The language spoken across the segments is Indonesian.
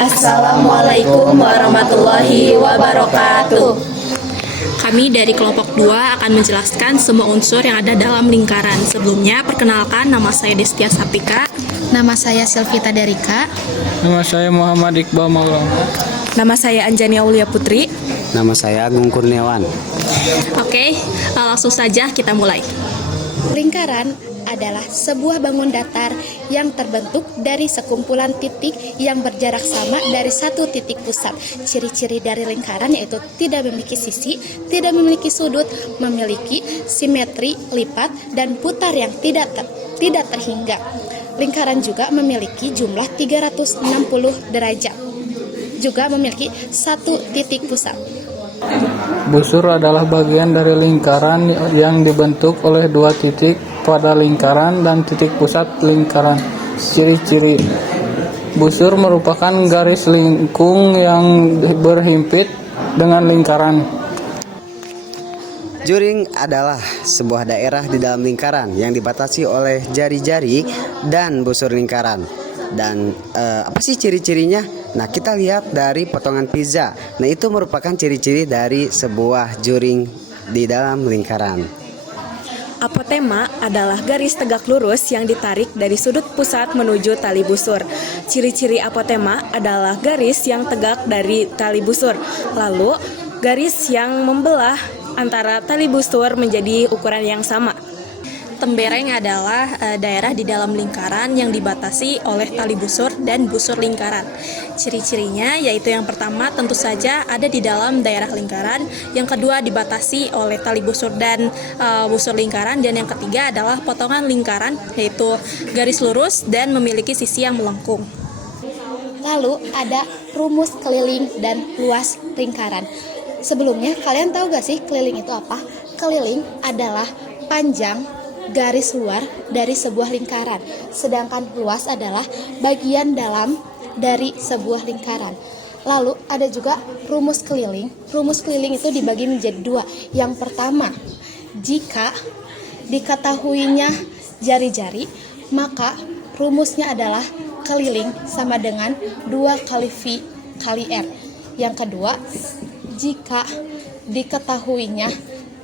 Assalamualaikum warahmatullahi wabarakatuh. Kami dari kelompok 2 akan menjelaskan semua unsur yang ada dalam lingkaran. Sebelumnya, perkenalkan, nama saya Destia Sapika. Nama saya Silvita Derika. Nama saya Muhammad Iqbal Maulana. Nama saya Anjani Aulia Putri. Nama saya Agung Kurniawan. Oke, langsung saja kita mulai. Lingkaran adalah sebuah bangun datar yang terbentuk dari sekumpulan titik yang berjarak sama dari satu titik pusat. Ciri-ciri dari lingkaran yaitu tidak memiliki sisi, tidak memiliki sudut, memiliki simetri lipat dan putar yang tidak terhingga. Lingkaran juga memiliki jumlah 360 derajat. Juga memiliki satu titik pusat. Busur adalah bagian dari lingkaran yang dibentuk oleh dua titik pada lingkaran dan titik pusat lingkaran. Ciri-ciri busur merupakan garis lengkung yang berhimpit dengan lingkaran. Juring adalah sebuah daerah di dalam lingkaran yang dibatasi oleh jari-jari dan busur lingkaran. Dan apa sih ciri-cirinya? Nah, kita lihat dari potongan pizza. Nah, itu merupakan ciri-ciri dari sebuah juring di dalam lingkaran. Apotema adalah garis tegak lurus yang ditarik dari sudut pusat menuju tali busur. Ciri-ciri apotema adalah garis yang tegak dari tali busur. Lalu, garis yang membelah antara tali busur menjadi ukuran yang sama. Tembereng adalah daerah di dalam lingkaran yang dibatasi oleh tali busur dan busur lingkaran. Ciri-cirinya yaitu yang pertama tentu saja ada di dalam daerah lingkaran, yang kedua dibatasi oleh tali busur dan busur lingkaran, dan yang ketiga adalah potongan lingkaran yaitu garis lurus dan memiliki sisi yang melengkung. Lalu ada rumus keliling dan luas lingkaran. Sebelumnya kalian tahu gak sih keliling itu apa? Keliling adalah panjang garis luar dari sebuah lingkaran, sedangkan luas adalah bagian dalam dari sebuah lingkaran. Lalu ada juga rumus keliling. Rumus keliling itu dibagi menjadi dua. Yang pertama, jika diketahuinya jari-jari, maka rumusnya adalah keliling sama dengan 2 kali V kali R. Yang kedua, jika diketahuinya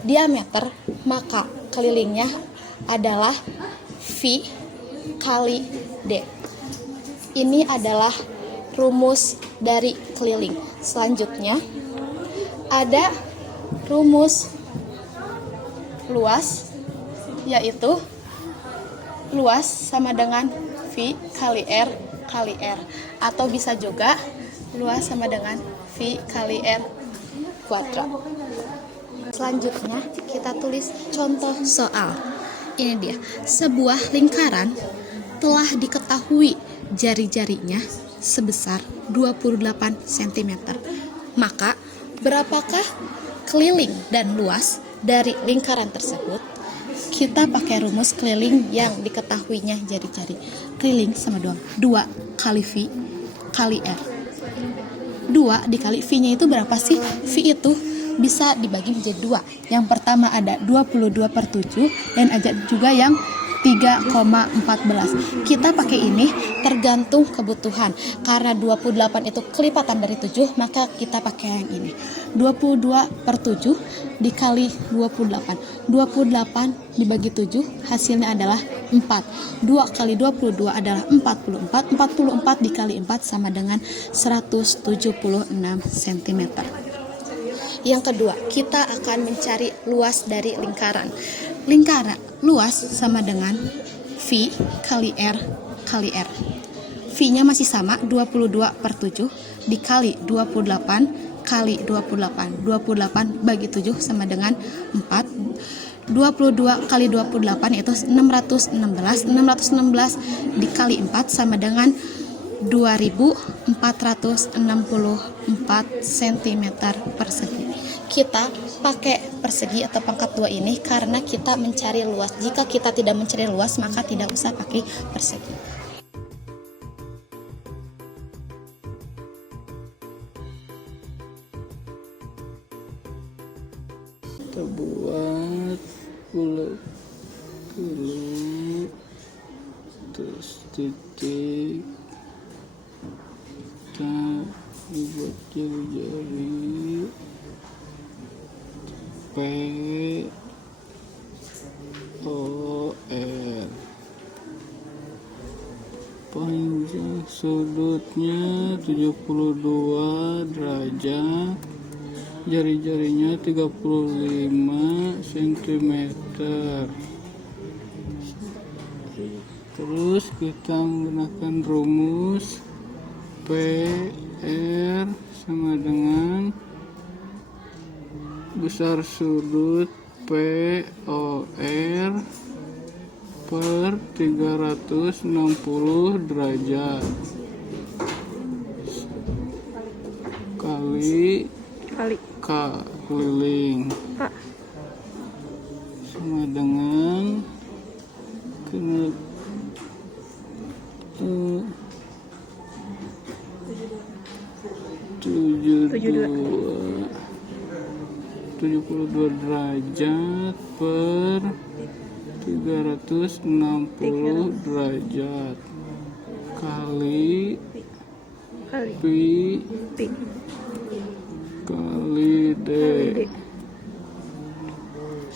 diameter, maka kelilingnya adalah V kali D. Ini adalah rumus dari keliling. Selanjutnya ada rumus luas, yaitu luas sama dengan V kali R kali R, atau bisa juga luas sama dengan V kali R kuadrat. Selanjutnya kita tulis contoh soal. Ini dia, sebuah lingkaran telah diketahui jari-jarinya sebesar 28 cm. Maka, berapakah keliling dan luas dari lingkaran tersebut? Kita pakai rumus keliling yang diketahuinya jari-jari. Keliling sama 2 kali V kali R. 2 dikali V-nya itu berapa sih? V itu bisa dibagi menjadi 2. Yang pertama ada 22/7 dan ada juga yang 3,14. Kita pakai ini tergantung kebutuhan. Karena 28 itu kelipatan dari 7, maka kita pakai yang ini. 22/7 dikali 28. 28 dibagi 7 hasilnya adalah 4. 2 kali 22 adalah 44. 44 dikali 4 sama dengan 176 cm. Yang kedua, kita akan mencari luas dari lingkaran. Lingkaran luas sama dengan V kali R kali R. V-nya masih sama, 22/7 dikali 28 kali 28. 28 bagi 7 sama dengan 4. 22 kali 28 itu 616. 616 dikali 4 sama dengan 2464 cm persegi. Kita pakai persegi atau pangkat 2 ini karena kita mencari luas. Jika kita tidak mencari luas, maka tidak usah pakai persegi. Kita buat bulat dulu, terus titik kita buat jari-jari P O R. Panjang sudutnya 72 derajat, jari-jarinya 35 cm. Terus kita menggunakan rumus PR sama dengan besar sudut POR per 360 derajat kali K keliling sama dengan 72 derajat per 360 derajat kali pi kali D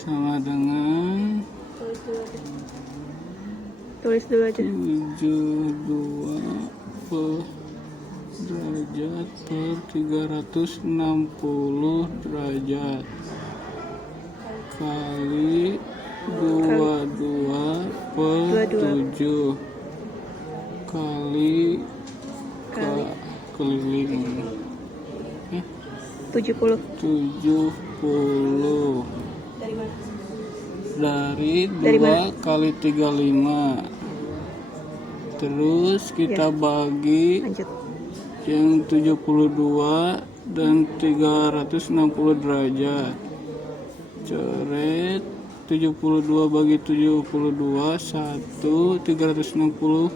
sama dengan Tulis dulu aja. 72 derajat per 360 derajat kali 22 per 7 kali K keliling 70. 70 dari 2 kali 35. Terus kita bagi Lanjut. yang 72 dan 360 derajat. Coret 72 bagi 72 1, 360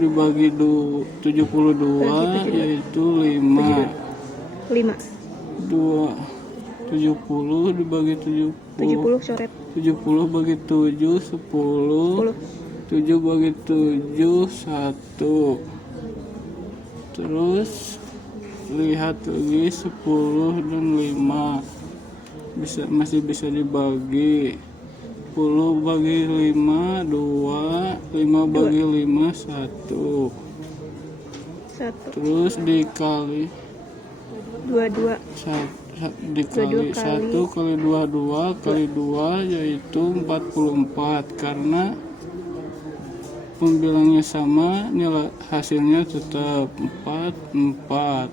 dibagi 72 yaitu 5. 5. 2 70 dibagi 70 coret. 70 bagi 7 10. 7 bagi 7 1. Terus lihat lagi 10 dan 5 masih bisa dibagi. 10 bagi 5 2, 5 bagi 5 1. 1. Terus dikali 22. dikali 1 kali 22 kali 2 yaitu 44. Karena pembilangnya sama, nilai hasilnya tetap 4.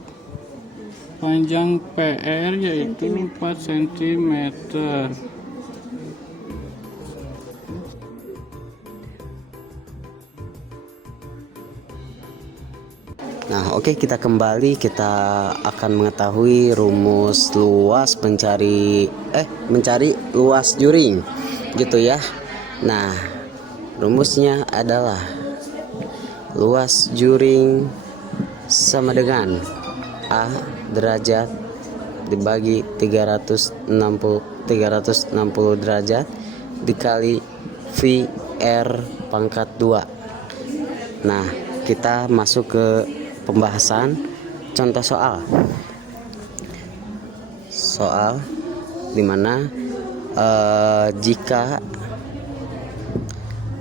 Panjang PR yaitu 4 cm. Nah, oke, kita kembali. Kita akan mengetahui rumus luas mencari luas juring, gitu ya. Nah, rumusnya adalah luas juring sama dengan A derajat dibagi 360 derajat dikali VR pangkat 2. Nah, kita masuk ke pembahasan contoh soal dimana jika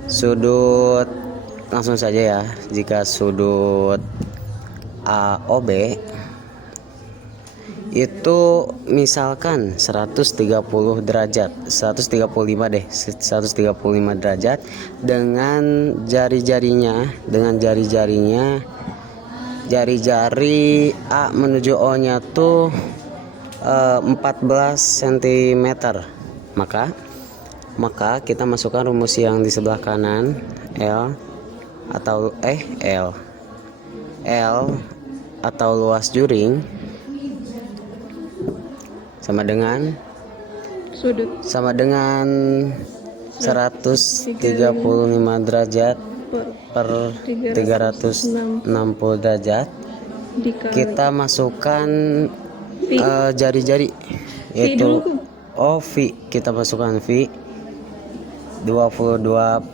sudut, langsung saja ya, jika sudut AOB itu misalkan 135 derajat dengan jari-jari A menuju O nya tuh 14 cm. Maka kita masukkan rumus yang di sebelah kanan L atau luas juring sama dengan 135 derajat per 360 derajat. Kita masukkan jari-jari yaitu V. Kita masukkan V 22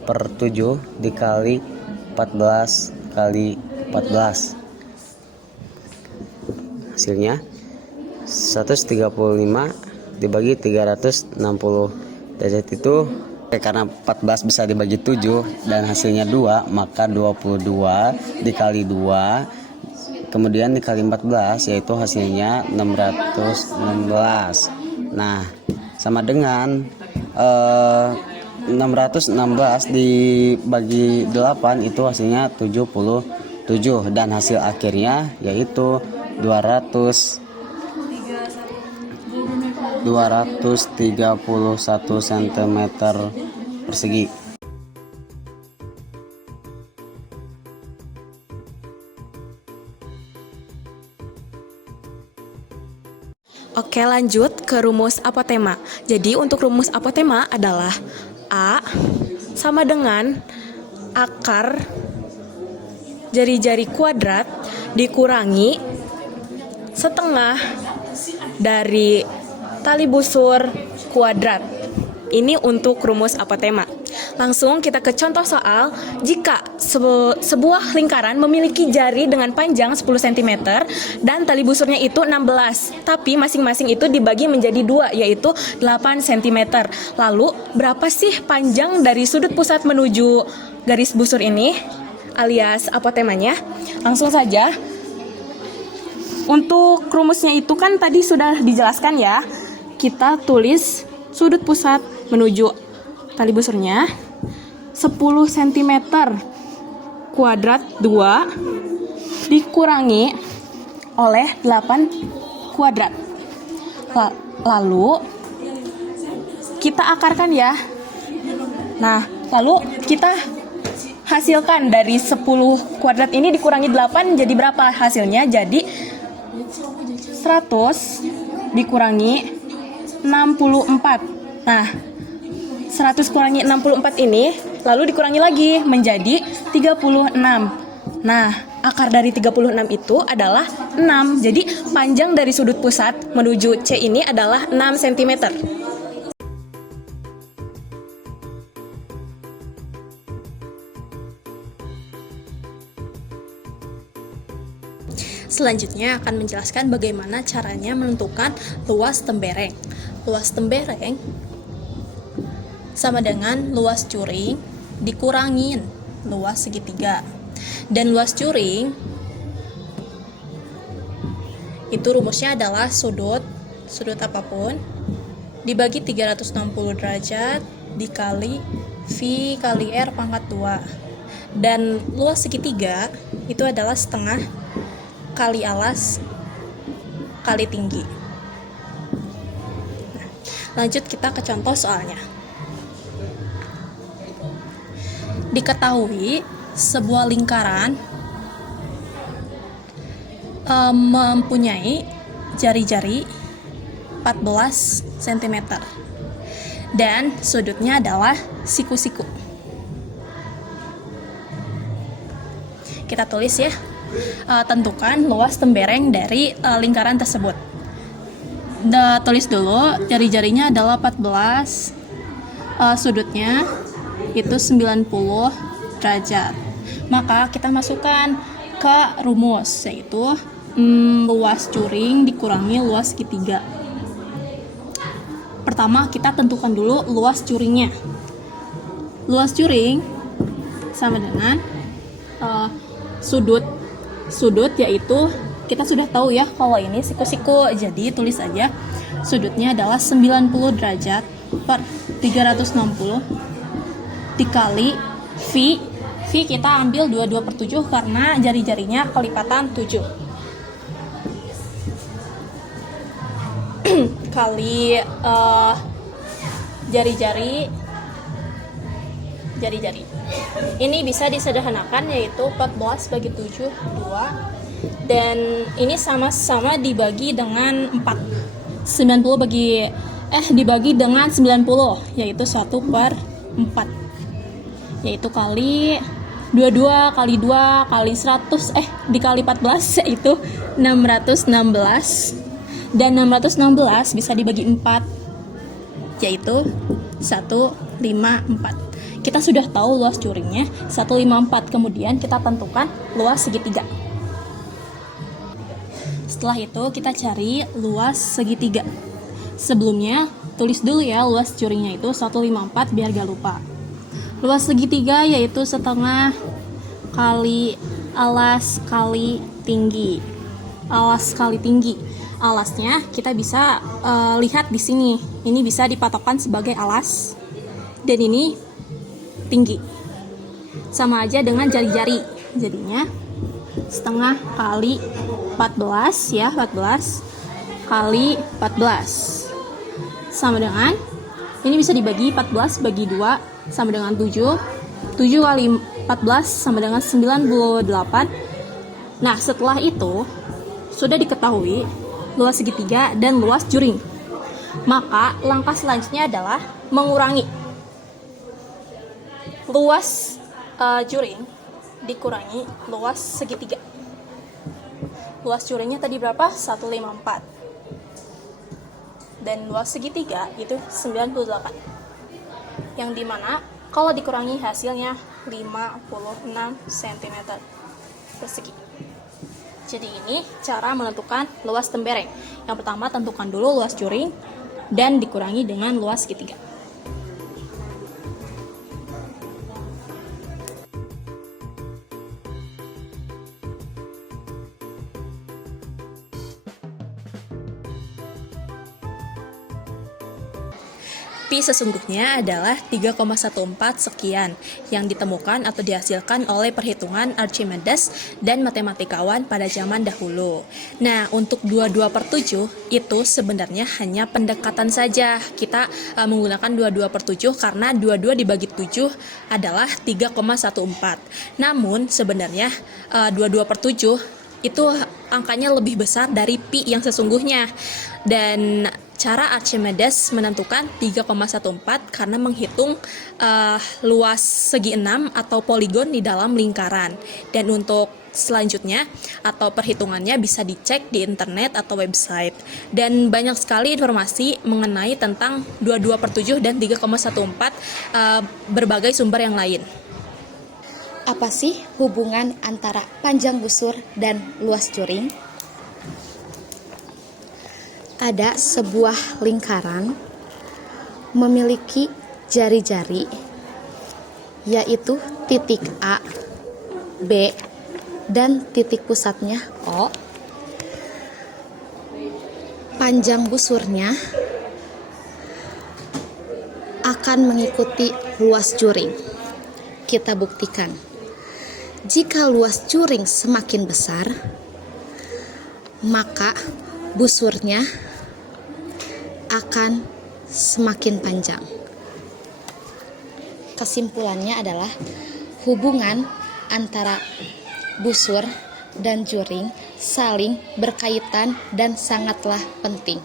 per 7 dikali 14 kali 14 hasilnya 135 dibagi 360 derajat itu karena 14 bisa dibagi 7 dan hasilnya 2, maka 22 dikali 2 kemudian dikali 14 yaitu hasilnya 616. Nah, sama dengan 616 dibagi 8 itu hasilnya 77 dan hasil akhirnya yaitu 231 cm persegi. Oke, lanjut ke rumus apotema. Jadi untuk rumus apotema adalah A sama dengan akar jari-jari kuadrat dikurangi setengah dari tali busur kuadrat. Ini untuk rumus apotema. Langsung kita ke contoh soal. Jika sebuah lingkaran memiliki jari dengan panjang 10 cm dan tali busurnya itu 16, tapi masing-masing itu dibagi menjadi 2, yaitu 8 cm. Lalu, berapa sih panjang dari sudut pusat menuju garis busur ini, alias apotemanya? Langsung saja. Untuk rumusnya itu kan tadi sudah dijelaskan ya. Kita tulis sudut pusat menuju tali busurnya 10 cm kuadrat 2 dikurangi oleh 8 kuadrat. Lalu kita akarkan ya. Nah, lalu kita hasilkan dari 10 kuadrat ini dikurangi 8 jadi berapa hasilnya? Jadi 100 dikurangi 64. Nah, 100 kurangi 64 ini lalu dikurangi lagi menjadi 36. Nah, akar dari 36 itu adalah 6. Jadi panjang dari sudut pusat menuju C ini adalah 6 cm. Selanjutnya akan menjelaskan bagaimana caranya menentukan luas tembereng. Luas tembereng sama dengan luas curing dikurangin luas segitiga. Dan luas curing itu rumusnya adalah sudut apapun dibagi 360 derajat dikali V kali R pangkat 2. Dan luas segitiga itu adalah setengah kali alas kali tinggi. Nah, lanjut kita ke contoh soalnya. Diketahui sebuah lingkaran mempunyai jari-jari 14 cm dan sudutnya adalah siku-siku. Kita tulis ya. Tentukan luas tembereng dari lingkaran tersebut. Tulis dulu jari-jarinya adalah 14, sudutnya itu 90 derajat. Maka kita masukkan ke rumus, yaitu luas curing dikurangi luas segitiga. Pertama kita tentukan dulu luas curingnya. Luas curing sama dengan sudut yaitu kita sudah tahu ya kalau ini siku-siku, jadi tulis aja sudutnya adalah 90 derajat per 360 dikali V kita ambil 22/7 karena jari-jarinya kelipatan 7 kali jari-jari ini bisa disederhanakan yaitu 14 bagi 7 2 dan ini sama-sama dibagi dengan 4 dibagi dengan 90 yaitu 1/4 yaitu kali 22 kali 2 kali 100 dikali 14 yaitu 616 dan 616 bisa dibagi 4 yaitu 154. Kita sudah tahu luas curingnya 154, kemudian kita tentukan luas segitiga. Setelah itu kita cari luas segitiga. Sebelumnya tulis dulu ya luas curingnya itu 154 biar gak lupa. Luas segitiga yaitu setengah kali alas kali tinggi. Alas kali tinggi. Alasnya kita bisa lihat di sini. Ini bisa dipatokkan sebagai alas dan ini tinggi. Sama aja dengan jari-jari. Jadinya setengah kali 14 ya, 14 kali 14 sama dengan, ini bisa dibagi 14 bagi 2 sama dengan 7 kali 14 sama dengan 98. Nah setelah itu sudah diketahui luas segitiga dan luas juring, maka langkah selanjutnya adalah mengurangi luas juring dikurangi luas segitiga. Luas juringnya tadi berapa? 154. Dan luas segitiga itu 98. Yang dimana kalau dikurangi hasilnya 56 cm persegi. Jadi ini cara menentukan luas tembereng. Yang pertama tentukan dulu luas juring dan dikurangi dengan luas segitiga. Pi sesungguhnya adalah 3,14 sekian yang ditemukan atau dihasilkan oleh perhitungan Archimedes dan matematikawan pada zaman dahulu. Nah, untuk 22/7 itu sebenarnya hanya pendekatan saja. Kita menggunakan 22/7 karena 22 dibagi 7 adalah 3,14. Namun sebenarnya 22/7 itu angkanya lebih besar dari pi yang sesungguhnya. Dan cara Archimedes menentukan 3,14 karena menghitung luas segi 6 atau poligon di dalam lingkaran. Dan untuk selanjutnya atau perhitungannya bisa dicek di internet atau website. Dan banyak sekali informasi mengenai tentang 22/7 dan 3,14 berbagai sumber yang lain. Apa sih hubungan antara panjang busur dan luas juring? Ada sebuah lingkaran memiliki jari-jari, yaitu titik A, B, dan titik pusatnya O. Panjang busurnya akan mengikuti luas juring. Kita buktikan. Jika luas juring semakin besar, maka busurnya akan semakin panjang. Kesimpulannya adalah hubungan antara busur dan juring saling berkaitan dan sangatlah penting.